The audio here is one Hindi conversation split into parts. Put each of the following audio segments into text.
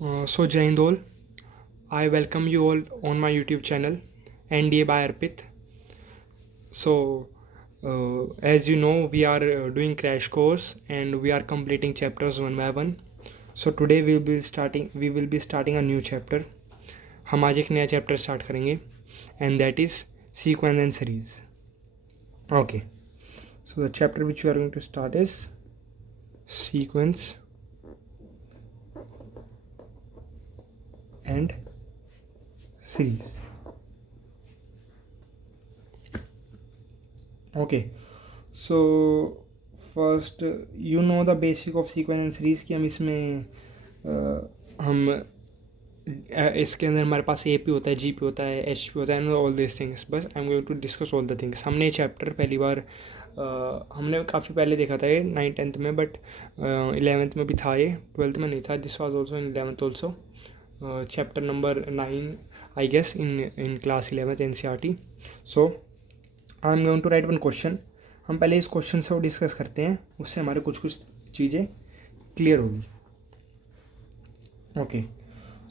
So Jai Hind all, I welcome you all on my YouTube channel NDA by Arpit. So as you know, we are doing crash course and we are completing chapters one by one. So today we will be starting a new chapter. हम आज एक नया चैप्टर स्टार्ट करेंगे and that is sequence and series. Okay, so the chapter which we are going to start is sequence and series. Okay, so first you know the basic of sequence and series कि हम इसमें हम इसके अंदर हमारे पास ए पी होता है, जी पी होता है, एच पी होता है एंड ऑल दिस थिंग्स. बस I am going to discuss all the things. हमने ये चैप्टर पहली बार हमने काफ़ी पहले देखा था ये 9th-10th में, बट 11th में भी था, ये 12th में नहीं था. This was also in 11th also. Chapter number 9 I guess in class 11th NCERT. So I am going to write one question. हम पहले इस क्वेश्चन से वो डिस्कस करते हैं, उससे हमारे कुछ चीज़ें क्लियर होगी. Okay,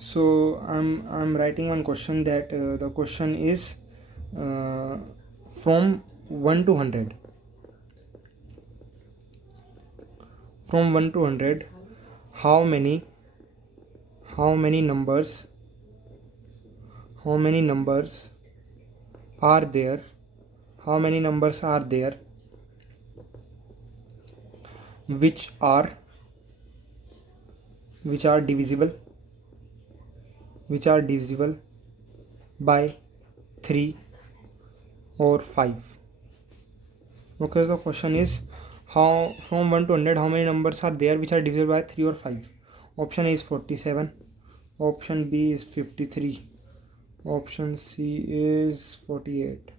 so I'm writing one question that the question is from 1 to 100. From 1 to 100, how many numbers are there? How many numbers are there which are divisible by 3 or 5? Okay, the question is how from 1 to 100 how many numbers are there which are divisible by 3 or 5? Option A is 47, option B is 53, option C is 48.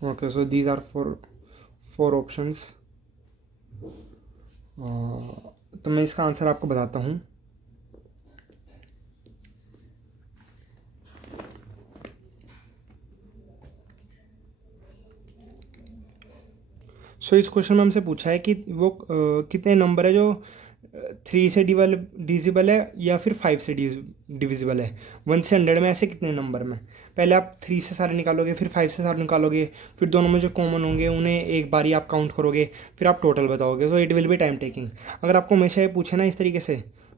Okay, so these are four options. तो मैं इसका आंसर आपको बताता हूँ. सो इस क्वेश्चन में हमसे पूछा है कि वो कितने नंबर है जो 3 से डिविजिबल है या फिर 5 से डिविजिबल है. 1 से 100 में ऐसे कितने नंबर में. पहले आप 3 से सारे निकालोगे, फिर 5 से सारे निकालोगे, फिर दोनों में जो कॉमन होंगे उन्हें एक बारी आप काउंट करोगे, फिर आप टोटल बताओगे. तो it will B time taking. अगर आपको हमेशा ये पूछे ना इस तरीके से,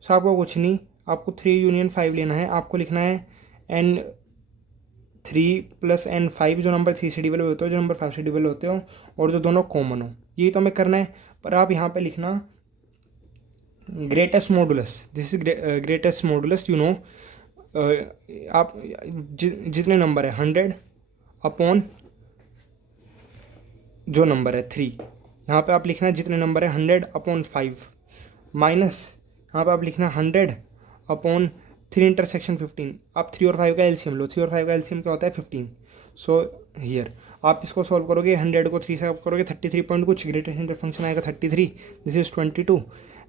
तो आपको कुछ नहीं, आपको 3 यूनियन 5 लेना है. आपको लिखना है N3 + N5, जो नंबर 3 से डिविजिबल होते हो, जो नंबर 5 से डिविजिबल होते हो, और जो दोनों कॉमन हो. यही तो हमें करना है. पर आप यहाँ पे लिखना greatest modulus. This is greatest modulus. You know, आप जितने नंबर है 100 अपॉन जो नंबर है 3, यहाँ पे आप लिखना है जितने नंबर है 100 अपॉन 5, माइनस यहाँ पे आप लिखना 100 अपॉन 3 इंटरसेक्शन 15. आप 3 और 5 का एलसीएम लो. 3 और 5 का एलसीएम क्या होता है? 15. सो हियर आप इसको सॉल्व करोगे, 100 को 3 से करोगे 33 पॉइंट कुछ, ग्रेटेस्ट इंटर फंक्शन आएगा 33, दिस इज 22,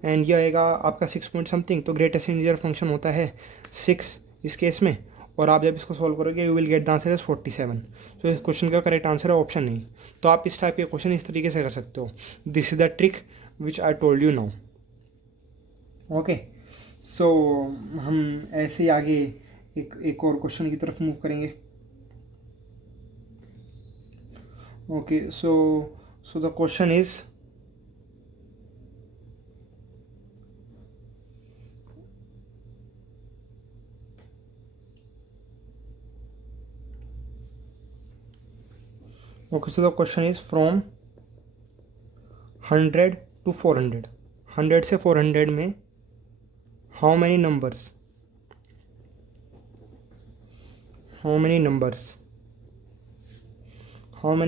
एंड ये आएगा आपका 6 पॉइंट समथिंग. तो ग्रेटेस्ट इंटीजर फंक्शन होता है 6 इस केस में. और आप जब इसको सॉल्व करोगे you will get the answer is 47. तो इस क्वेश्चन का करेक्ट आंसर है ऑप्शन नहीं. तो आप इस टाइप के क्वेश्चन इस तरीके से कर सकते हो. This is the trick which I told you now. Okay, so हम ऐसे ही आगे एक और क्वेश्चन की तरफ मूव करेंगे. Okay, so the question is okay, so the question is from 100 to 400. 100 से 400 में how many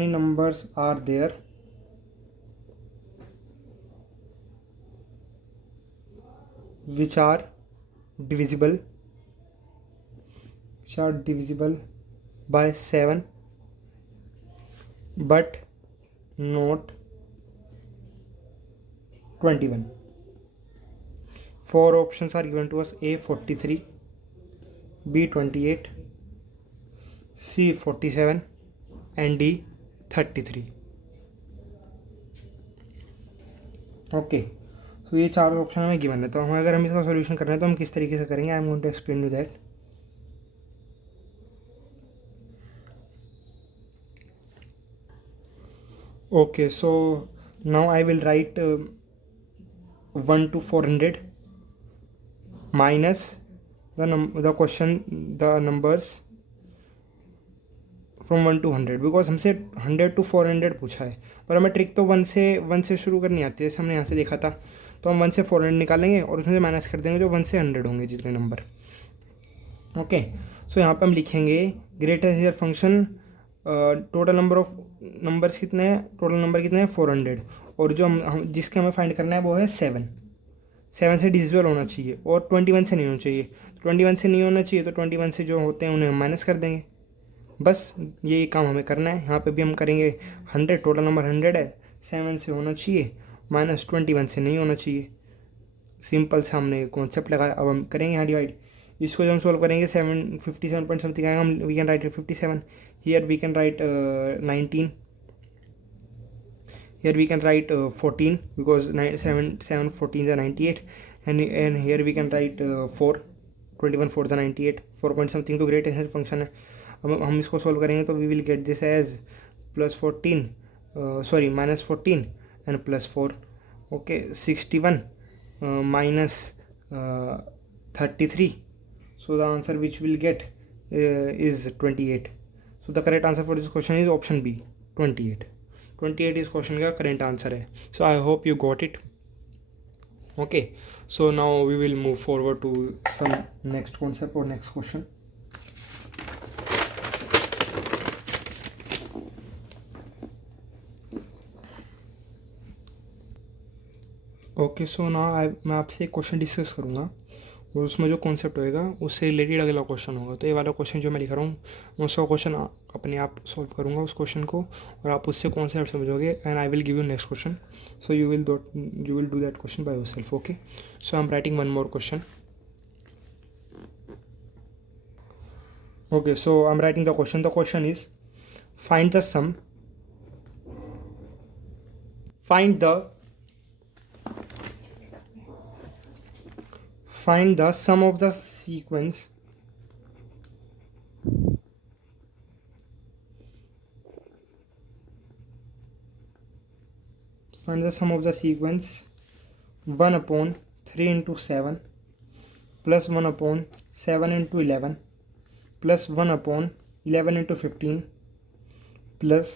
numbers are there which are divisible by 7 but not 21. 4 options are given to us: A 43, B 28, C 47 and D 33। Okay, तो ये चारों ऑप्शन हमें गिवन है। तो हम अगर हम इसका सॉल्यूशन कर रहे हैं तो हम किस तरीके से करेंगे, I am going to explain you that. Okay, so now I will write 1 to 400 minus the question the numbers from 1 to 100, because हमसे 100 to 400 पूछा है, पर हमें ट्रिक तो 1 से शुरू करनी आती है, जैसे हमने यहाँ से देखा था। तो हम 1 से 400 निकालेंगे और उसमें से माइनस कर देंगे जो 1 से 100 होंगे जितने नंबर। ओके, सो यहाँ पे हम लिखेंगे greatest year function, total number of numbers कितने हैं, टोटल नंबर कितने हैं 400, और जो हम जिसके हमें फाइंड करना है वो है 7 से डिविजिबल होना चाहिए और 21 से नहीं होना चाहिए। 21 से नहीं होना चाहिए तो 21 से जो होते हैं उन्हें हम माइनस कर देंगे। बस यही काम हमें करना है। यहाँ पे भी हम करेंगे 100, टोटल नंबर 100 है, 7 से होना चाहिए माइनस 21 से नहीं होना चाहिए। सिंपल सा हमने कॉन्सेप्ट लगाया। अब हम करेंगे यहाँ डिवाइड। इसको जब हम सॉल्व करेंगे 57 पॉइंट समथिंग आएगा, हम we can write 57, here we can write 19, here we can write 14 because 7 14 is 98, and here we can write 4, 21 4 is 98, 4 point something तो ग्रेट एंड फंक्शन है। अब हम इसको सॉल्व करेंगे तो we will get this as +14 sorry -14 and +4। Okay, 61 minus 33, so the answer which we'll get is 28. So the correct answer for this question is option B, 28. 28 इस क्वेश्चन का करेंट आंसर है। So I hope you got it. Okay, so now we will move forward to some next concept और नेक्स्ट क्वेश्चन। ओके, सो नाउ मैं आपसे एक क्वेश्चन डिस्कस करूँगा और उसमें जो कॉन्सेप्ट होएगा उससे रिलेटेड अगला क्वेश्चन होगा। तो ये वाला क्वेश्चन जो मैं लिख रहा हूँ मैं उसका क्वेश्चन अपने आप सॉल्व करूँगा उस क्वेश्चन को, और आप उससे कॉन्सेप्ट समझोगे and I will give you next question. So you will do that question by yourself. Okay, so I am writing one more question. Okay, so I am writing the question. The question is find the sum, find the sum of the sequence find the sum of the sequence 1/3 into 7 plus 1/7 into 11 plus 1/11 into 15 plus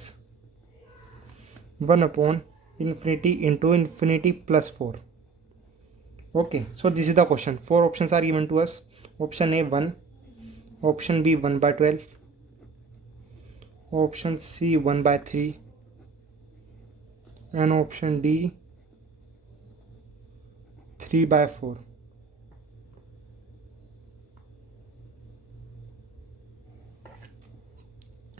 1/infinity into infinity plus 4. Okay, so this is the question. 4 options are given to us. Option A 1, option B 1/12, option C 1/3, and option D 3/4.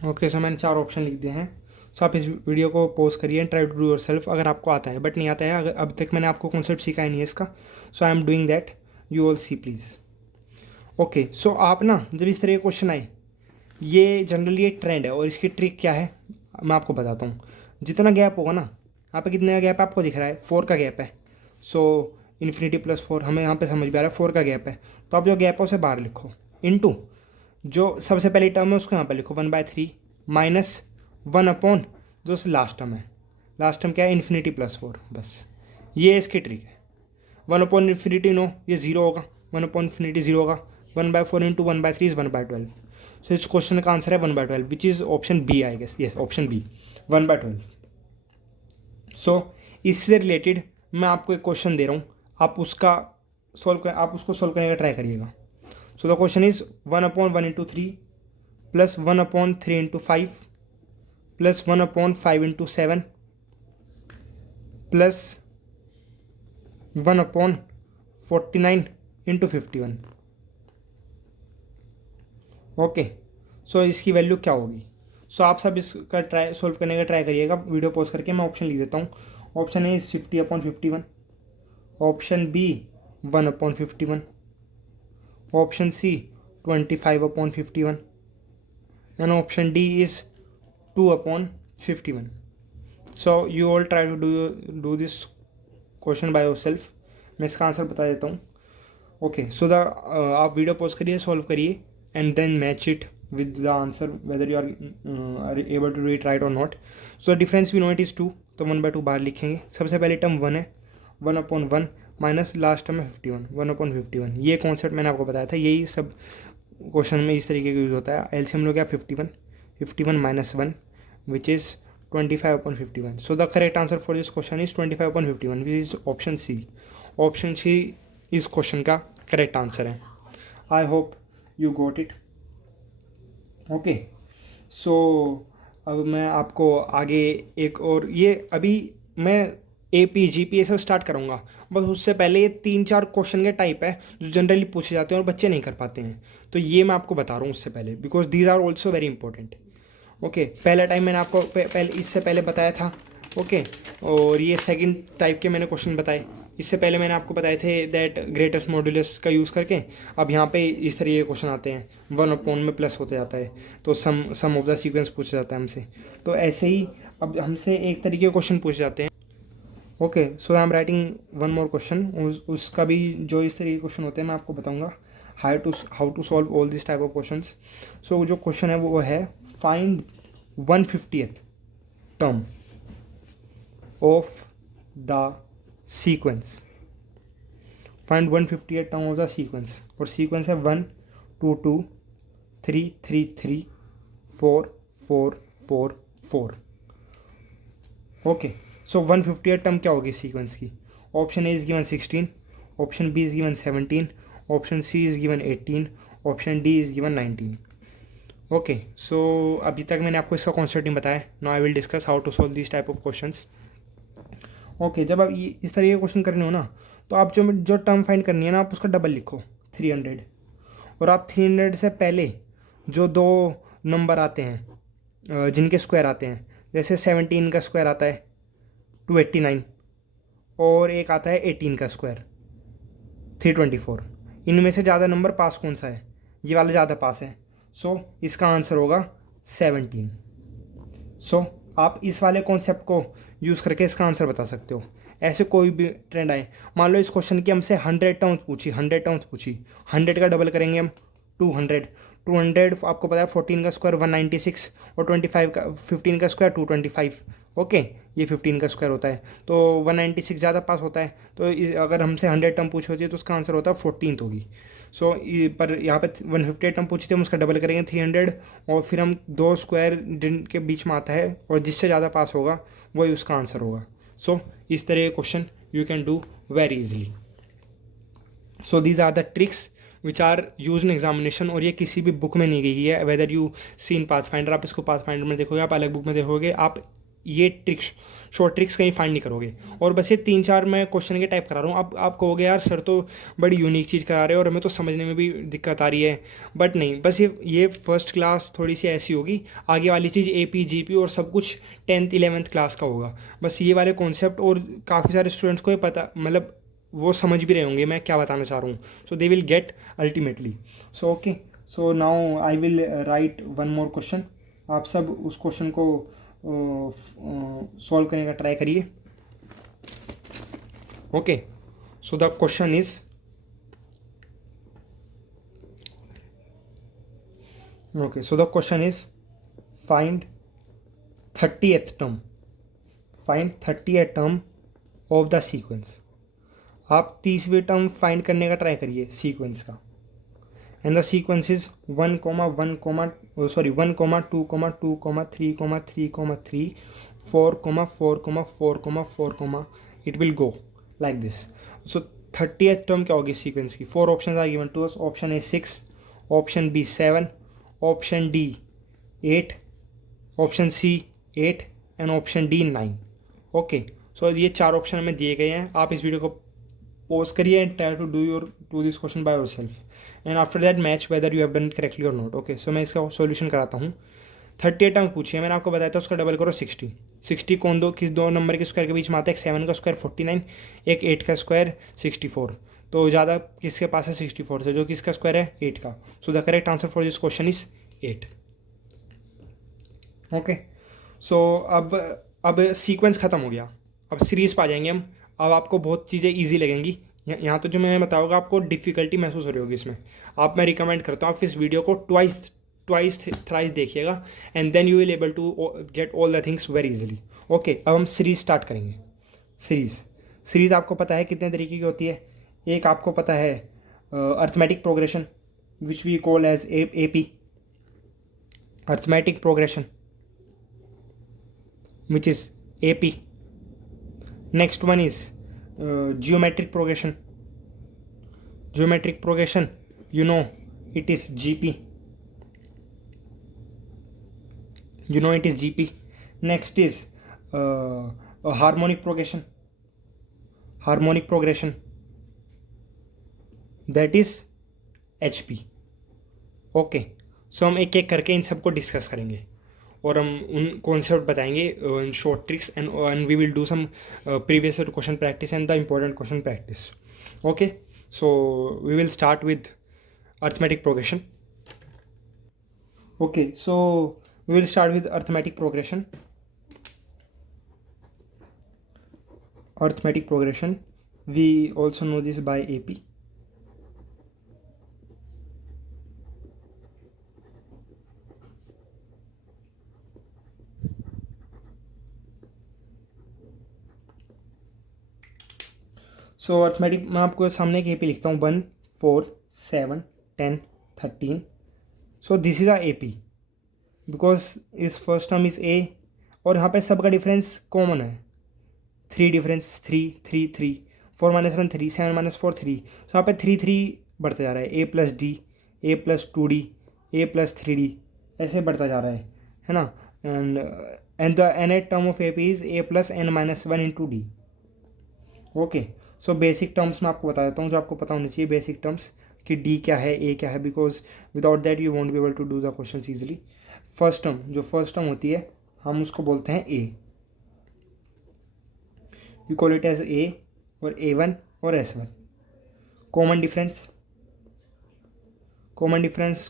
Okay, सो मैंने 4 ऑप्शन लिख दिए हैं। सो आप इस वीडियो को पॉज करिए and try to do your self अगर आपको आता है, बट नहीं आता है, अगर अब तक मैंने आपको कॉन्सेप्ट सिखाया नहीं है इसका, so I am doing that, you all see please. Okay, so आप ना जब इस तरह के क्वेश्चन आए, ये जनरली एक ट्रेंड है और इसकी ट्रिक क्या है मैं आपको बताता हूँ। जितना गैप होगा ना, यहाँ पे कितने का गैप आपको दिख रहा है, 4 का गैप है। सो इन्फिनिटी प्लस 4 हमें यहाँ पे समझ में आ रहा है 4 का गैप है, तो आप जो गैप है उसे बाहर लिखो, इनटू जो सबसे पहली टर्म है उसको यहाँ पे लिखो 1/3 माइनस 1 जो लास्ट टर्म है। लास्ट टर्म क्या है, इन्फिनिटी प्लस 4। बस ये इसकी ट्रिक है। 1/infinity नो, ये 0 होगा, 1/infinity 0 होगा, 1/4 इंटू 1/3 इज 1/12। सो इस क्वेश्चन का आंसर है 1/12 which is option B, I guess. Yes, option B 1/12। So इससे रिलेटेड मैं आपको एक क्वेश्चन दे रहा हूँ, आप उसको सॉल्व करने का ट्राई करिएगा। So the question is 1/1 into 3 plus 1/3 into 5 plus 1/5 into 7 plus 1/49 into 51। Okay, so इसकी वैल्यू क्या होगी। सो आप सब इसका सॉल्व करने का ट्राई करिएगा, वीडियो पॉज करके। मैं ऑप्शन लिख देता हूँ। Option A is 50/51, option B 1/51, option C 25/51, and option D is 2/51. So you all try to do this question by yourself. मैं इसका आंसर बता देता हूँ. ओके, सो आप वीडियो पॉज करिए, सॉल्व करिए and then match it with the answer whether you are able to do it right और not. So the difference we know it is 2, तो 1/2 बाहर लिखेंगे. सबसे पहले टर्म 1 है, 1/1 माइनस लास्ट टर्म है 51, 1/51. ये कॉन्सेप्ट मैंने आपको बताया था, यही सब क्वेश्चन में इस तरीके का यूज़ होता है. एलसीएम लोग क्या 51 minus 1 which is 25/51. So the correct answer for this question is 25/51, which is option C. Option C इस क्वेश्चन का करेक्ट आंसर है. I hope you got it. Okay, so अब मैं आपको आगे एक और, ये अभी मैं AP GP ये सब स्टार्ट करूँगा, बस उससे पहले ये 3-4 क्वेश्चन के टाइप है जो जनरली पूछे जाते हैं और बच्चे नहीं कर पाते हैं, तो ये मैं आपको बता रहा हूँ उससे पहले, because these are also very important. Okay, पहला टाइम मैंने आपको पहले इससे पहले बताया था. ओके, और ये सेकंड टाइप के मैंने क्वेश्चन बताए. इससे पहले मैंने आपको बताए थे दैट ग्रेटेस्ट मॉड्यूलस का यूज़ करके. अब यहाँ पे इस तरीके के क्वेश्चन आते हैं, 1/, में प्लस होते जाता है, तो सम ऑफ द सीक्वेंस पूछा जाता है हमसे. तो ऐसे ही अब हमसे एक तरीके के क्वेश्चन पूछे जाते हैं. Okay, so I am writing one more question. उसका भी जो इस तरीके के क्वेश्चन होते हैं मैं आपको बताऊँगा how to solve all this type of question. So जो क्वेश्चन है वो है find 150th term of the sequence. Find 150th term of the sequence. और sequence है 1 2 2 3 3 3 4 4 4 4. ओके, सो 150th टर्म क्या होगी सीक्वेंस की? Option A is given 16, option B is given 17, option C is given 18, option D is given 19. Okay, so अभी तक मैंने आपको इसका कॉन्सेप्ट नहीं बताया. Now I will discuss how to solve this type of questions. Okay, जब आप ये इस तरीके के क्वेश्चन करने हो ना, तो आप जो टर्म फाइंड करनी है ना, आप उसका डबल लिखो 300. और आप 300 से पहले जो दो नंबर आते हैं जिनके स्क्वायर आते हैं, जैसे 17 का स्क्वायर आता है 289 और एक आता है 18 का स्क्वायर 324. इनमें से ज़्यादा नंबर पास कौन सा है? ये वाला ज़्यादा पास है. सो इसका आंसर होगा 17. सो आप इस वाले कॉन्सेप्ट को यूज़ करके इसका आंसर बता सकते हो. ऐसे कोई भी ट्रेंड आए, मान लो इस क्वेश्चन की हमसे 100 टर्म्स पूछी, 100 का डबल करेंगे हम 200 आपको पता है 14 का स्क्वायर 196 और 15 का स्क्वायर 225. ओके, ये 15 का स्क्वायर होता है, तो 196 ज़्यादा पास होता है. तो अगर हमसे 100 टर्म पूछी होती है तो उसका आंसर होता है 14th होगी. सो पर यहाँ पे 150 टर्म पूछी थी, हम उसका डबल करेंगे 300 और फिर हम दो स्क्वायर जिनके बीच में आता है और जिससे ज़्यादा पास होगा वही उसका आंसर होगा. सो इस तरह के question you can do very easily. So these are the tricks which are use in examination, और ये किसी भी बुक में नहीं गई है. वेदर यू सीन पाथफाइंडर, आप इसको पाथफाइंडर में देखोगे, आप अलग बुक में देखोगे, आप ये ट्रिक्स शॉर्ट ट्रिक्स कहीं फाइंड नहीं करोगे. और बस ये 3-4 मैं क्वेश्चन के टाइप करा रहा हूँ. आप कहोगे यार सर तो बड़ी यूनिक चीज़ करा रहे हो और हमें तो समझने में भी दिक्कत आ रही है. बट नहीं, बस ये फर्स्ट क्लास थोड़ी सी ऐसी होगी. आगे वाली चीज़ AP GP और सब कुछ 10th 11th क्लास का होगा. बस ये वाले कॉन्सेप्ट, और काफ़ी सारे स्टूडेंट्स को ये पता, मतलब वो समझ भी रहे होंगे मैं क्या बताना चाह रहा हूँ. So they will get ultimately. So okay, so now I will write one more question. आप सब उस क्वेश्चन को सॉल्व करने का ट्राई करिए. Okay, so the question is, okay, so the question is find 30th term of the sequence. आप 30वीं टर्म फाइंड करने का ट्राई करिए सीक्वेंस का. And the sequence is 1, 2, 3, 3, 4, 4, 4. It will go like this. So 30th term क्या होगी सीक्वेंस की? 4 option are given to us. Option A 6, option B 7, option D 8, option C 8 and option D 9. Okay, so ये 4 ऑप्शन हमें दिए गए हैं. आप इस वीडियो को pause करिए and try to do this question by yourself, and after that match whether you have done it correctly or not. Okay, so मैं इसका सॉल्यूशन कराता हूँ. 38 टर्म पूछी है, मैंने आपको बताया था, उसका डबल करो 60 कौन किस दो नंबर के स्क्वायर के बीच में आता है? एक 7 का स्क्वायर 49, एक 8 का स्क्वायर 64. तो ज़्यादा किसके पास है? 64 से. जो किसका स्क्वायर है? 8 का. So the correct answer for this question is 8. Okay, so अब सीक्वेंस ख़त्म हो गया, अब सीरीज़ पा जाएंगे हम। अब आपको बहुत चीज़ें ईजी लगेंगी। यहाँ तो जो मैं बताऊँगा आपको डिफ़िकल्टी महसूस हो रही होगी इसमें। आप, मैं रिकमेंड करता हूँ आप इस वीडियो को ट्वाइस ट्वाइस थ्राइस देखिएगा, and then you will able to get all the things very easily. Okay, अब हम सीरीज स्टार्ट करेंगे। सीरीज सीरीज़ आपको पता है कितने तरीके की होती है। एक आपको पता है arithmetic progression, which we call as A P, arithmetic progression which is AP. Next one is geometric progression. Geometric progression, you know, it is GP. You know it is GP. Next is a harmonic progression. Harmonic progression, that is HP. Okay, so हम एक एक करके इन सबको डिस्कस करेंगे और हम उन कॉन्सेप्ट बताएंगे इन short tricks, and we will do some previous question practice and the important question practice. Okay, so we will start with arithmetic progression. Okay, so we will start with arithmetic progression. Arithmetic progression, we also know this by AP. So arithmetic, मैं आपको सामने एक AP लिखता हूँ, 1 4 7 10 13। So this is a AP because इस फर्स्ट टर्म इज़ A, और यहाँ पे सबका डिफरेंस कॉमन है, 3 डिफरेंस, 3 3 3, 4 - 1 3, 7 - 4 3। सो यहाँ पे 3 3 बढ़ता जा रहा है, A + D, A + 2D, A + 3D, ऐसे बढ़ता जा रहा है ना। And the nth term of AP is A + n - 1 × D। Okay, so basic terms मैं आपको बता देता हूँ जो आपको पता होनी चाहिए, बेसिक टर्म्स कि डी क्या है, ए क्या है, because without that you won't be able to do the question easily. First term, जो फर्स्ट टर्म होती है हम उसको बोलते हैं A, we call it as A और A1 और S1। Common difference, common difference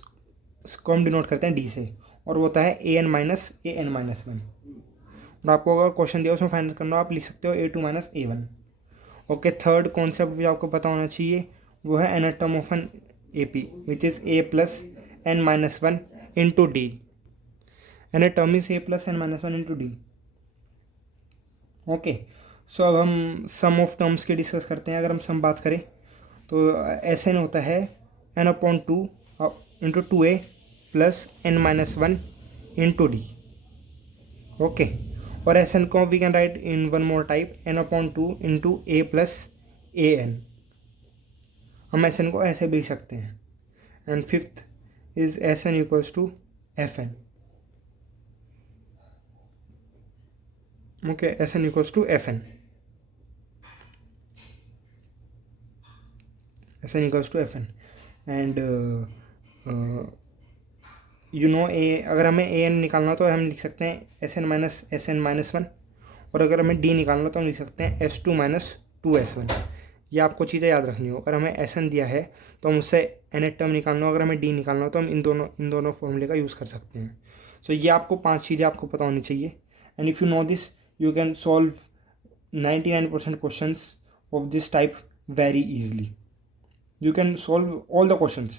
को हम डिनोट करते हैं डी से, और वो होता है AN - AN - 1। और आपको अगर क्वेश्चन दिया उसमें फाइंड करना, आप लिख सकते हो A2 - A1। Okay, third concept भी आपको पता होना चाहिए, वो है nth term of an AP which is A + n - 1 × D। nth term is A + n - 1 × D। Okay, so अब हम सम ऑफ टर्म्स के डिस्कस करते हैं। अगर हम सम बात करें तो SN होता है n/2 × 2A + n - 1 × D। Okay, और SN को we can write in one more type, n/2 × A + AN। हम SN को ऐसे भी लिख सकते हैं। And fifth is SN = FN। Okay, SN = FN, SN = FN। And you know uh, अगर हमें AN निकालना तो हम लिख सकते हैं SN - SN - 1, और अगर हमें D निकालना तो हम लिख सकते हैं S2 - 2S1। ये आपको चीज़ें याद रखनी हो। अगर हमें SN दिया है तो हम उससे nth टर्म निकालना हो, अगर हमें D निकालना हो तो हम इन दोनों फॉर्मूले का यूज़ कर सकते हैं। सो ये आपको 5 चीज़ें आपको पता होनी चाहिए, and if you know this you can solve 99% questions of this type very easily. You can solve all the questions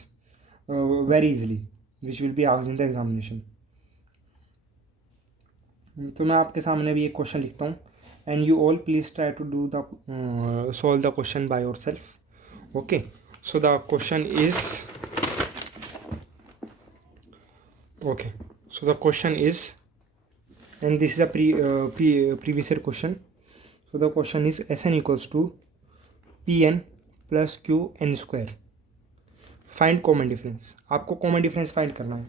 very easily which will be asked in the examination। तो मैं आपके सामने भी एक क्वेश्चन लिखता हूँ, and you all please try to do the solve the question by yourself. Okay, so the question is, okay, so the question is, and this is a previous year question, so the question is SN = PN + QN²। Find common difference, आपको कॉमन डिफरेंस फाइंड करना है।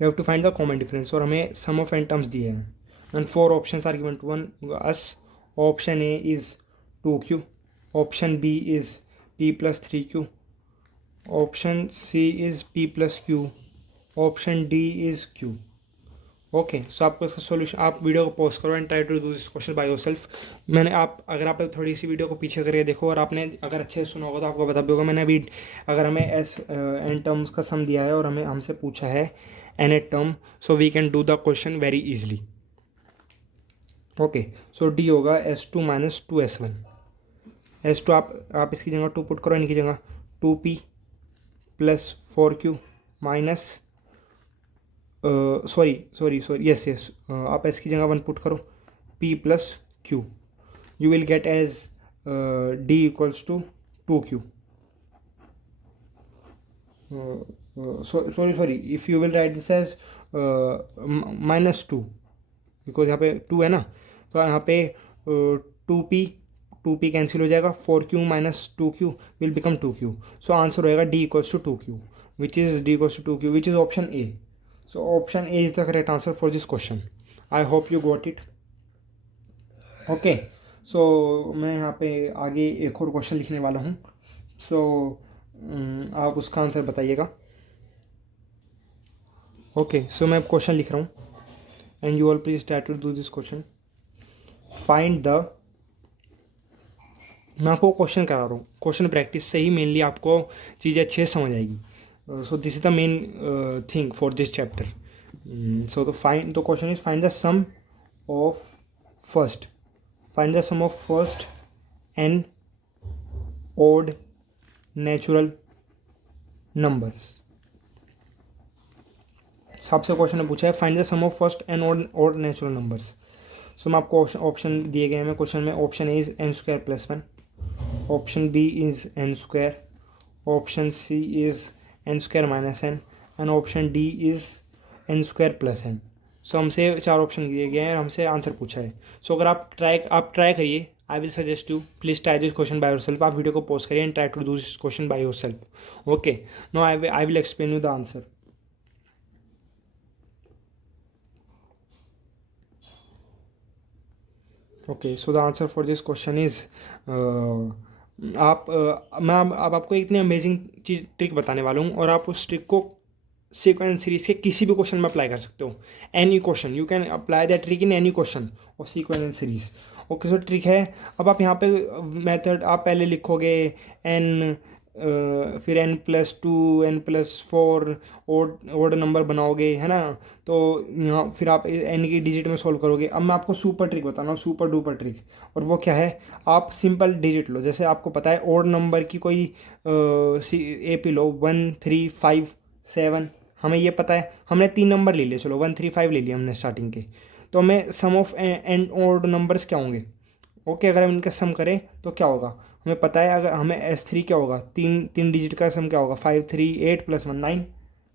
You have to find the common difference, और हमें सम ऑफ n टर्म्स दिए हैं, and 4 options are given to us. Option A is 2Q, option B is P + 3Q, option C is P + Q, option D is Q। Okay, so आपको इसका सॉल्यूशन, आप वीडियो को पॉज करो and try to do this question by yourself. मैंने आप अगर आप थोड़ी सी वीडियो को पीछे करके देखो और आपने अगर अच्छे से सुना होगा तो आपको पता भी होगा। मैंने अभी अगर हमें एस एन टर्म्स का सम दिया है और हमें हमसे पूछा है n a term, so we can do the question very easily. Okay, so D होगा S2 माइनस 2S1। S2 आप इसकी जगह 2 पुट करो, इनकी जगह 2P plus 4Q minus sorry yes yes, आप एस की जगह 1 पुट करो, P plus Q, you will get as D equals to 2Q। Sorry if you will write this as -2, because यहाँ पे 2 है ना, तो यहाँ पे 2P कैंसिल हो जाएगा, 4Q minus 2Q will become 2Q। So answer होएगा D equals to 2Q, which is D equals to 2Q, which is option A. So option A is the correct answer for this question. I hope you got it. Okay, so मैं यहाँ पे आगे एक और क्वेश्चन लिखने वाला हूँ, so आप उसका आंसर बताइएगा। Okay, so मैं क्वेश्चन लिख रहा हूँ and you all please try to do this question. Find the, मैं आपको क्वेश्चन करा रहा हूँ, क्वेश्चन प्रैक्टिस से ही मेनली आपको चीज़ें अच्छे से समझ आएगी। So this is the main thing for this chapter. So the question is find the sum of first n odd natural numbers. सबसे क्वेश्चन ने पूछा है find the sum of first n odd natural numbers. So मैं आपको ऑप्शन दिए गए हैं क्वेश्चन में। Option A is n² + 1, option B is n², option C is n² - n and option D is n² + n। So हमसे 4 ऑप्शन दिए गए हैं और हमसे आंसर पूछा है। सो अगर आप ट्राई करिए, I will suggest you please try this question by yourself. आप वीडियो को पॉज करिए and try to do this question by yourself. Okay, no I will explain you the answer. Okay, so the answer for this question is, मैं अब आपको इतनी अमेजिंग चीज़ ट्रिक बताने वाला हूँ और आप उस ट्रिक को सीक्वेंस सीरीज के किसी भी क्वेश्चन में अप्लाई कर सकते हो। Any question you can apply that trick in any question of sequence series. Okay, so trick है, अब आप यहाँ पे मेथड आप पहले लिखोगे n, फिर n+2 n+4 ओड नंबर बनाओगे, है ना। तो यहाँ फिर आप n की डिजिट में सॉल्व करोगे। अब मैं आपको सुपर ट्रिक बताना हूँ, सुपर डुपर ट्रिक, और वो क्या है, आप सिंपल डिजिट लो। जैसे आपको पता है ओड नंबर की कोई AP लो, 1 3 5 7, हमें ये पता है, हमने 3 नंबर ले लिए, चलो 1 3 5 ले लिए हमने स्टार्टिंग के, तो हमें sum of and odd numbers क्या होंगे। ओके, अगर हम इनका सम करें तो क्या होगा, हमें पता है। अगर हमें S3 क्या होगा, तीन डिजिट का सम क्या होगा, 5 3 8 + 1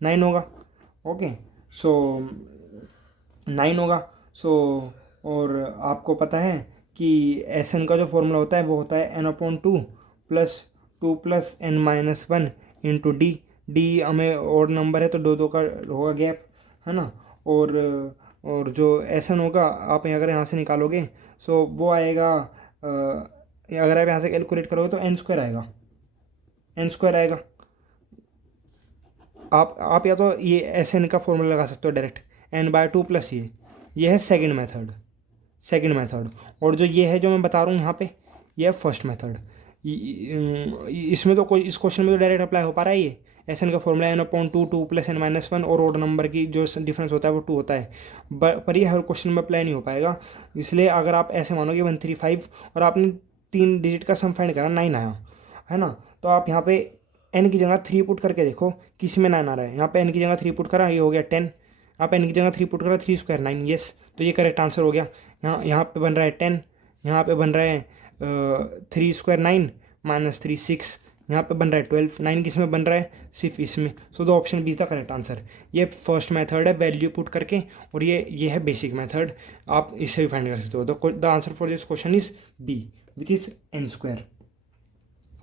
9 होगा। ओके, सो 9 होगा। सो और आपको पता है कि SN का जो फॉर्मूला होता है वो होता है n/2 + 2 + n-1 इंटू डी हमें और नंबर है तो दो का होगा गैप, है ना। और जो SN होगा आप अगर यहाँ से निकालोगे सो वो आएगा, अगर आप यहाँ से कैलकुलेट करोगे तो n² आएगा, n² आएगा। आप या तो ये SN का फॉर्मूला लगा सकते हो डायरेक्ट, n/2 + ये है सेकंड मेथड। और जो ये है जो मैं बता रहा हूँ यहाँ पे, ये है फर्स्ट मेथड। इसमें तो कोई, इस क्वेश्चन में तो डायरेक्ट अप्लाई हो पा रहा है ये SN का फॉर्मूला n/2 2 + n-1, और ओड नंबर की जो डिफरेंस होता है वो 2 होता है, पर ये हर क्वेश्चन में अप्लाई नहीं हो पाएगा। इसलिए अगर आप ऐसे मानोगे 1 3 5 और आपने 3 डिजिट का सम फाइंड करा, 9 आया, है ना, तो आप यहाँ पे n की जगह 3 पुट करके देखो किसी में 9 आ रहा है। यहाँ पे n की जगह 3 पुट करा, ये हो गया 10। आप n की जगह 3 पुट करा, 3² 9, यस, तो ये करेक्ट आंसर हो गया। यहाँ पे बन रहा है 10, यहाँ पे बन रहा है 3² 9 - 3 6, यहाँ पे बन रहा है 12। 9 किस में बन रहा है, सिर्फ इसमें। So the option B is the correct answer. ये फर्स्ट मेथड है वैल्यू पुट करके, और ये है बेसिक मेथड, आप इससे भी फाइंड कर सकते हो। The answer for this question is B, which is n²।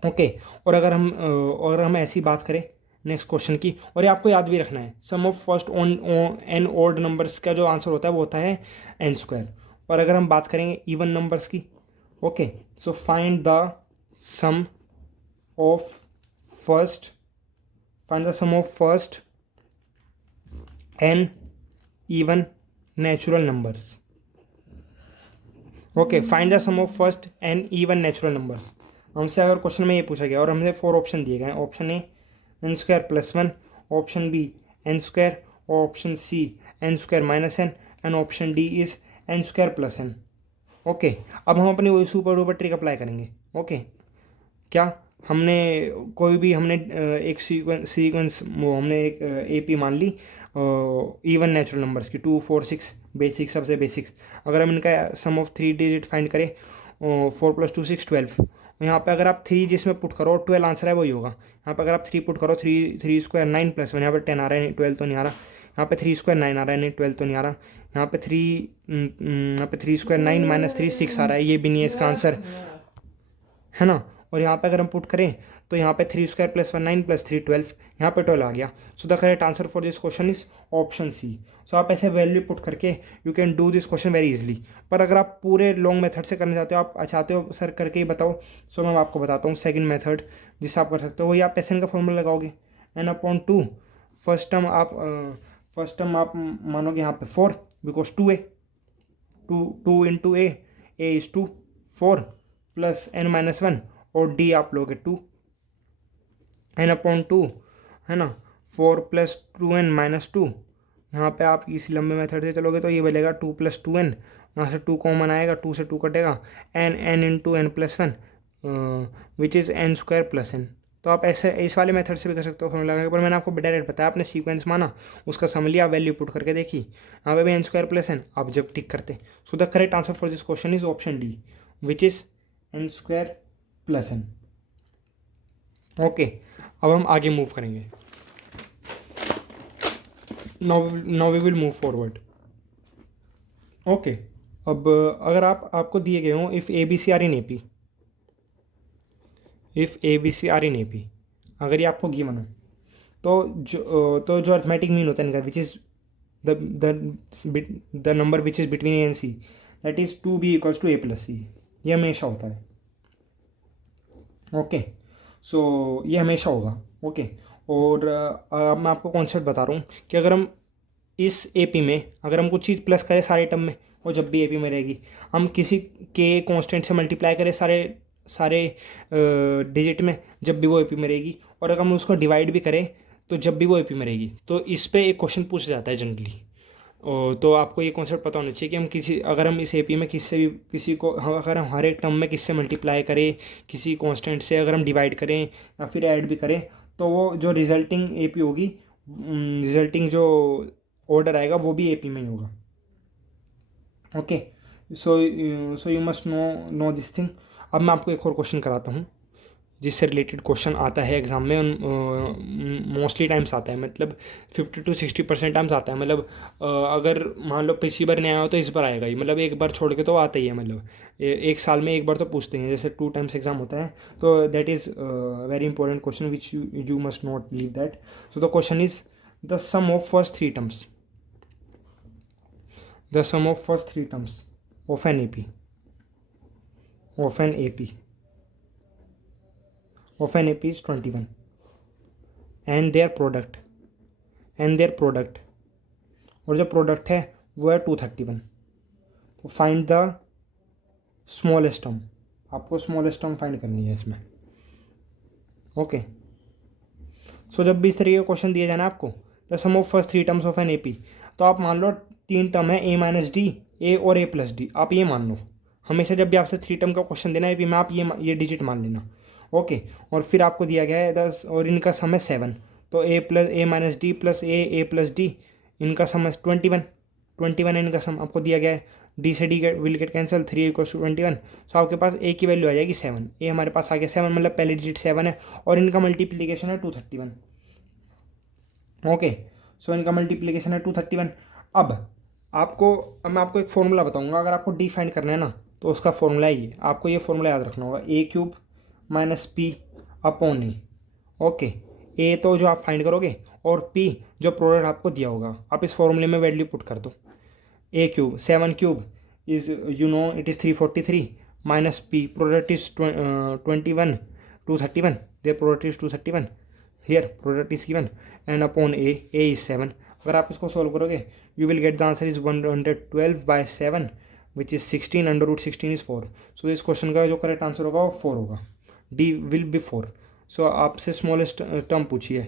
Okay, और अगर हम ऐसी बात करें नेक्स्ट क्वेश्चन की, और ये आपको याद भी रखना है, sum of first n odd numbers का जो आंसर होता है वो होता है n²। और अगर हम बात करेंगे इवन नंबर्स की, okay, so find the sum of first n even natural numbers. Okay, find the sum of first n even natural numbers. हमसे अगर क्वेश्चन में ये पूछा गया और हमसे 4 ऑप्शन दिए गए हैं, option A n square plus one, option B n square, option C n square minus n, and option D is n square plus n. Okay, अब हम अपनी वही सुपर डुपर ट्रिक अप्लाई करेंगे। ओके, क्या हमने कोई भी हमने एक सीक्वेंस हमने एक एपी मान ली इवन नेचुरल नंबर्स की 2 4 6 बेसिक, सबसे बेसिक्स। अगर हम इनका सम ऑफ 3 डिजिट फाइंड करें 4 + 2 6 12, यहाँ पे अगर आप 3 जिसमें पुट करो 12 आंसर है वही होगा। यहाँ पे अगर आप 3 पुट करो 3 स्क्वायर 9 + 1, यहाँ पे 10 आ रहा है, 12 तो नहीं आ रहा। यहाँ पे 3 स्क्वायर 9 आ रहा है, नहीं 12 तो नहीं आ रहा। यहाँ पे 3 स्क्वायर 9 - 3 6 आ रहा है, ये भी नहीं है इसका आंसर, है ना। और यहाँ पे अगर हम पुट करें तो यहाँ पे 3 स्क्वायर + 1 9 + 3 12, यहाँ पे 12 आ गया। So the correct answer for this question is option C. So आप ऐसे वैल्यू पुट करके you can do this question very easily. पर अगर आप पूरे लॉन्ग मेथड से करना चाहते हो, आप चाहते हो सर करके ही बताओ, सो मैं आपको बताता हूँ सेकंड मेथड जिससे आप कर सकते हो। वही आप एस एन का फॉर्मूला लगाओगे n/2। फर्स्ट टर्म आप मानोगे यहाँ पे 4 because 2a 2 × a is 2 4 + n-1, और d आप लोगे 2 n/2, है ना। 4 + 2n - 2, यहाँ पे आप इसी लंबे मेथड से चलोगे तो ये बनेगा 2 + 2n, यहाँ से 2 कॉमन आएगा, 2 से 2 कटेगा, n × n+1 which is n square plus n। तो आप ऐसे इस वाले मेथड से भी कर सकते हो फॉर्मूला लगाने के। पर मैंने आपको डायरेक्ट बताया, आपने सीक्वेंस माना, उसका सम लिया, वैल्यू पुट करके देखी, यहाँ पे भी n स्क्वायर प्लस n, आप जब टिक करते। So the correct answer for this question is option D which is n square plus n। Okay, अब हम आगे मूव करेंगे। Now we will move forward. Okay, अब अगर आपको दिए गए हों if A B C are in A P, अगर ये आपको गिवन हो तो जो अर्थमेटिक मीन होता है इनका which is the number which is between A and C, that is 2b = a + c। ये हमेशा होता है। ओके, सो ये हमेशा होगा। ओके, और अब मैं आपको कॉन्सेप्ट बता रहा हूँ कि अगर हम इस एपी में अगर हम कुछ चीज़ प्लस करें सारे टर्म में, वो जब भी एपी में रहेगी, हम किसी के कांस्टेंट से मल्टीप्लाई करें सारे डिजिट में, जब भी वो एपी में रहेगी, और अगर हम उसको डिवाइड भी करें तो जब भी वो एपी में रहेगी। तो इस पे एक क्वेश्चन पूछा जाता है जनरली। तो आपको ये कॉन्सेप्ट पता होना चाहिए कि अगर हम इस एपी में किसी को अगर हम हर एक टर्म में किससे मल्टीप्लाई करें, किसी कांस्टेंट से अगर हम डिवाइड करें या फिर ऐड भी करें, तो वो जो रिजल्टिंग एपी होगी, रिजल्टिंग जो ऑर्डर आएगा वो भी एपी में ही होगा। Okay, so you must know this thing. अब मैं आपको एक और क्वेश्चन कराता हूँ जिससे रिलेटेड क्वेश्चन आता है एग्जाम में, मोस्टली टाइम्स आता है, मतलब 50 to 60% टाइम्स आता है। मतलब अगर मान लो पिछली बार नहीं आया हो तो इस बार आएगा ही, मतलब एक बार छोड़ के तो आता ही है। मतलब एक साल में एक बार तो पूछते हैं, जैसे 2 टाइम्स एग्जाम होता है। तो that is very important question which you must not leave that. So the question is the sum of first 3 terms, the sum of first 3 terms of an AP is 21, and their product और जो प्रोडक्ट है वो है 231। तो फाइंड द स्मॉलेस्ट टर्म, आपको स्मॉलेस्ट टर्म फाइंड करनी है इसमें। ओके, सो जब भी इस तरीके का क्वेश्चन दिया जाए ना आपको, the sum of first 3 terms of an AP, तो आप मान लो 3 टर्म है a - d, a और a + d, आप ये मान लो। हमेशा जब भी आपसे 3 टर्म का क्वेश्चन देना है में, आप ये डिजिट मान लेना। ओके, और फिर आपको दिया गया है 10 और इनका सम है 7, तो a - d + a + d, इनका सम है 21 है इनका सम आपको दिया गया है। d से d विल गेट कैंसिल, 3 = 21। सो आपके पास a की वैल्यू आ जाएगी 7, a हमारे पास आ गया 7, मतलब पहले डिजिट 7 है, और इनका मल्टीप्लीकेशन है 231। ओके, सो इनका मल्टीप्लीकेशन है 231। अब मैं आपको एक फॉर्मूला बताऊंगा, अगर आपको डी फाइंड करना है ना, तो उसका फॉर्मूला है ये। आपको ये फॉर्मूला याद रखना होगा, a³ - p/a। ओके, a तो जो आप फाइंड करोगे, और p जो प्रोडक्ट आपको दिया होगा, आप इस फॉर्मूले में वैल्यू पुट कर दो। a³ 7³ is it is 343 - p product is 21 231, their product is 231, here product is given, and upon a is 7। अगर आप इसको सॉल्व करोगे you will get the answer is 112/7 which is 16, √16 is 4. सो इस क्वेश्चन का जो करेक्ट आंसर होगा वो 4 होगा. D will be 4. सो आपसे स्मॉलेस्ट टर्म पूछिए,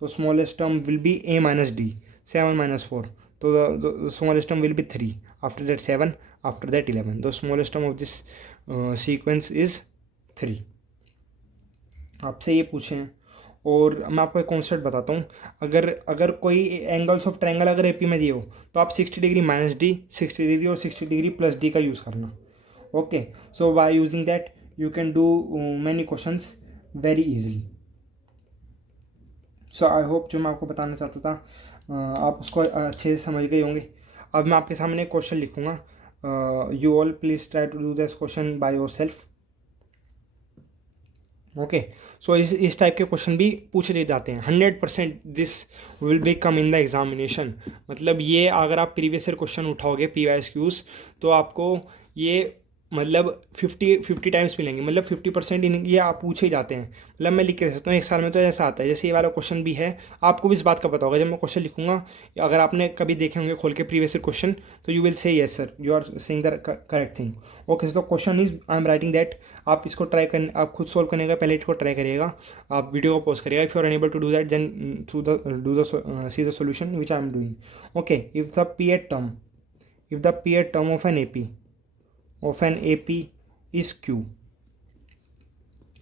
तो smallest term will be a minus D, 7 minus 4. तो the smallest term will be 3, after that 7, after that 11. The smallest term of this sequence is 3. आपसे ये पूछे हैं. और मैं आपको एक कॉन्सेप्ट बताता हूँ. अगर कोई एंगल्स ऑफ ट्रायंगल अगर एपी में दिए हो तो आप 60 डिग्री माइनस डी, 60 डिग्री और 60 डिग्री प्लस डी का यूज़ करना. Okay, so by using that you can do many questions very easily. So I hope जो मैं आपको बताना चाहता था आप उसको अच्छे से समझ गए होंगे. अब मैं आपके सामने एक क्वेश्चन लिखूँगा. You all please try to do this question by yourself. Okay, so इस टाइप के क्वेश्चन भी पूछे जाते हैं. 100% this will be come in the examination. मतलब ये अगर आप प्रीवियस ईयर क्वेश्चन उठाओगे PYQs तो आपको ये मतलब 50 टाइम्स मिलेंगे. मतलब 50% इन ये आप पूछे ही जाते हैं. मतलब मैं लिख के दे सकता हूँ एक साल में तो ऐसा आता है. जैसे ये वाला क्वेश्चन भी है, आपको भी इस बात का पता होगा. जब मैं क्वेश्चन लिखूंगा, अगर आपने कभी देखे होंगे खोल के प्रीवियस ईयर क्वेश्चन, तो you will say yes sir, you are saying the correct thing. Okay, so the question is I am writing that. आप इसको ट्राई कर, आप खुद सोल्व करने का पहले इसको ट्राई करिएगा. आप वीडियो को पॉज करिएगा. If you are unable to do that then see the solution which I am doing. Okay, if the period term of an AP is Q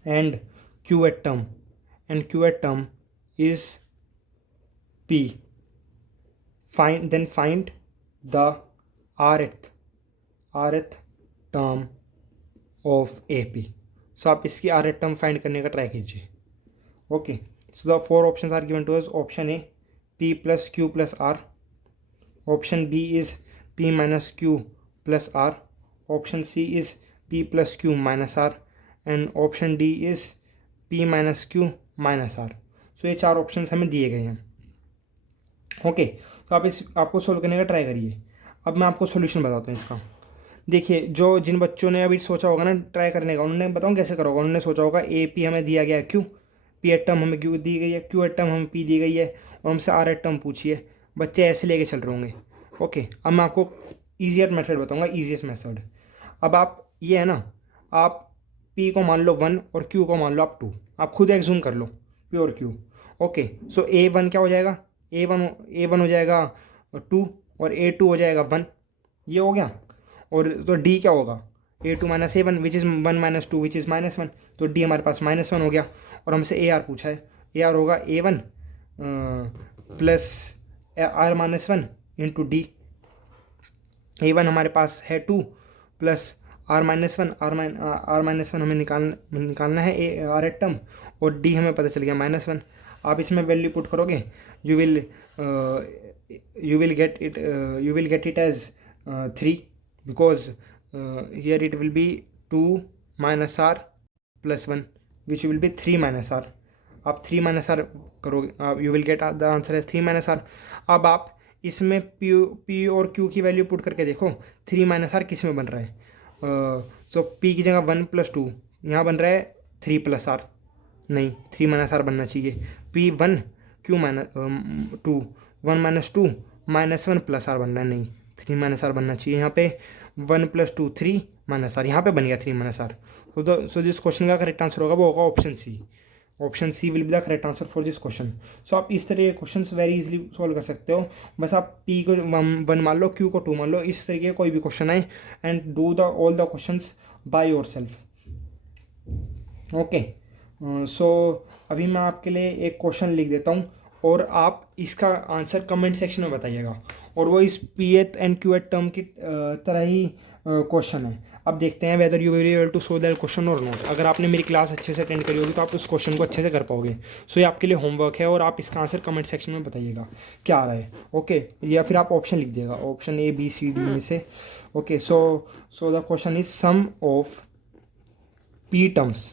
and QA term is P. Find the rth term of AP. सो आप इसकी rth term फाइंड करने का ट्राई कीजिए. Okay, so the 4 options are given to us. Option A P plus Q plus R. Option B is P minus Q plus R. Option C is P plus Q minus R. And option D is P minus Q minus R. So ये 4 ऑप्शन हमें दिए गए हैं. ओके, तो आप आपको सोल्व करने का ट्राई करिए. अब मैं आपको सोल्यूशन बताता हूँ इसका. देखिए, जिन बच्चों ने अभी सोचा होगा ना ट्राई करने का, उन्होंने बताऊँ कैसे करा होगा. उन्होंने सोचा होगा AP हमें दिया गया है Q, P एट टर्म हमें Q दी गई है, Q एट टर्म हमें P दी गई है, और हमसे R एट टर्म पूछिए. बच्चे ऐसे लेके चल रहे होंगे. ओके, अब मैं आपको ईजियर मेथड बताऊँगा, ईजिएस्ट मेथड. अब आप ये है ना, आप P को मान लो 1 और Q को मान लो आप 2. आप खुद एक्जूम कर लो P और Q. ओके, सो A1 क्या हो जाएगा, A1 हो जाएगा 2 और A2 हो जाएगा 1. ये हो गया. और तो D क्या होगा, A2 minus A1 which is 1 minus 2 which is -1. तो D हमारे पास -1 हो गया. और हमसे AR पूछा है. AR होगा A1 plus R-1 into D. A1 हमारे पास है 2 प्लस R-1. R-1 हमें निकालना है R एट टर्म, और D हमें पता चल गया -1. आप इसमें वैल्यू पुट करोगे, you will get it as 3, because here it will be 2 minus R plus 1 which will be 3 minus R. आप 3 minus R करोगे, you will get the answer as 3 minus R. अब आप इसमें P और Q की वैल्यू पुट करके देखो 3 minus R किस में बन रहा है. सो P की जगह 1 + 2, यहाँ बन रहा है 3 + R. नहीं, 3 minus R बनना चाहिए. P1 Q - 2 1 - 2 -1 + R बन रहा है. नहीं, 3 minus R बनना चाहिए. यहाँ पे 1 + 2 3 minus R, यहाँ पे बन गया 3 minus R. सो जिस क्वेश्चन का करेक्ट आंसर होगा वो होगा option C. Option C will be the correct answer for this question. So आप इस तरह के क्वेश्चन वेरी इजीली सॉल्व कर सकते हो. बस आप P को 1 मान लो, Q को 2 मान लो. इस तरीके कोई भी क्वेश्चन आए and do the all the questions by yourself. Okay, so अभी मैं आपके लिए एक क्वेश्चन लिख देता हूँ और आप इसका आंसर कमेंट सेक्शन में बताइएगा. और वो इस P एंड Q टर्म की तरह ही क्वेश्चन है. अब देखते हैं whether you will be able to solve that question और नॉट. अगर आपने मेरी क्लास अच्छे से अटेंड करी होगी तो आप उस क्वेश्चन को अच्छे से कर पाओगे. सो ये आपके लिए होमवर्क है और आप इसका आंसर कमेंट सेक्शन में बताइएगा क्या आ रहा है. ओके, या फिर आप ऑप्शन लिख दिएगा, option A B C D में से. Okay, so the question is sum of P terms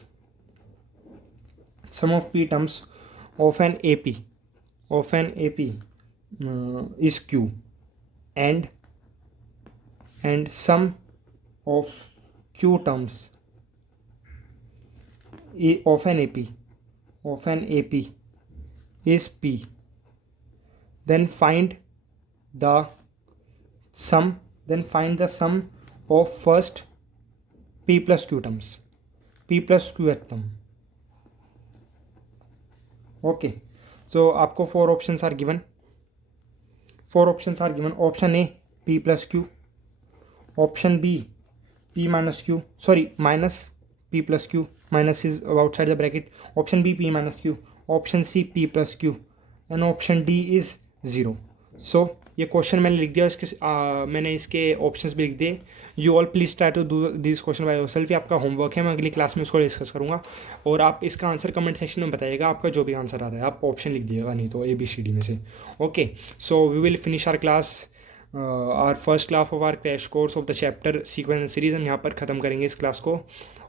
of an AP is Q, and sum of Q terms of an AP is P. Then find the sum, then find the sum of first p plus q terms, p plus qth term. Okay, so आपको four options are given. Option A p plus q, option B p minus q, sorry, minus p plus q, minus is outside the bracket, option B p minus q, option C p plus q, and option D is 0. So ये क्वेश्चन मैंने लिख दिया, इसके मैंने इसके ऑप्शंस भी लिख दिए. You all please try to do this question by yourself. ये आपका होमवर्क है, मैं अगली क्लास में उसको डिस्कस करूँगा. और आप इसका आंसर कमेंट सेक्शन में बताइएगा, आपका जो भी आंसर आ रहा है. आप ऑप्शन लिख दिएगा, नहीं तो ABCD में से. Okay, so we will finish our class, our first class of our crash course of the chapter sequence series. हम यहाँ पर ख़त्म करेंगे इस क्लास को.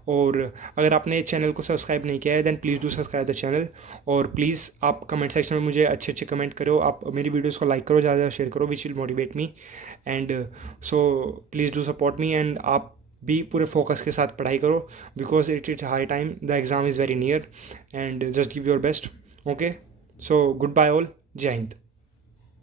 और अगर आपने चैनल को सब्सक्राइब नहीं किया है then please do subscribe the channel. और प्लीज़ आप कमेंट सेक्शन में मुझे अच्छे अच्छे कमेंट करो, आप मेरी वीडियोस को लाइक करो, ज़्यादा शेयर करो, which will motivate me. And so please do support me. And आप भी पूरे फोकस के साथ पढ़ाई करो, because it is high time, the exam is very near. And just give your best. Okay, so good bye all. जय हिंद.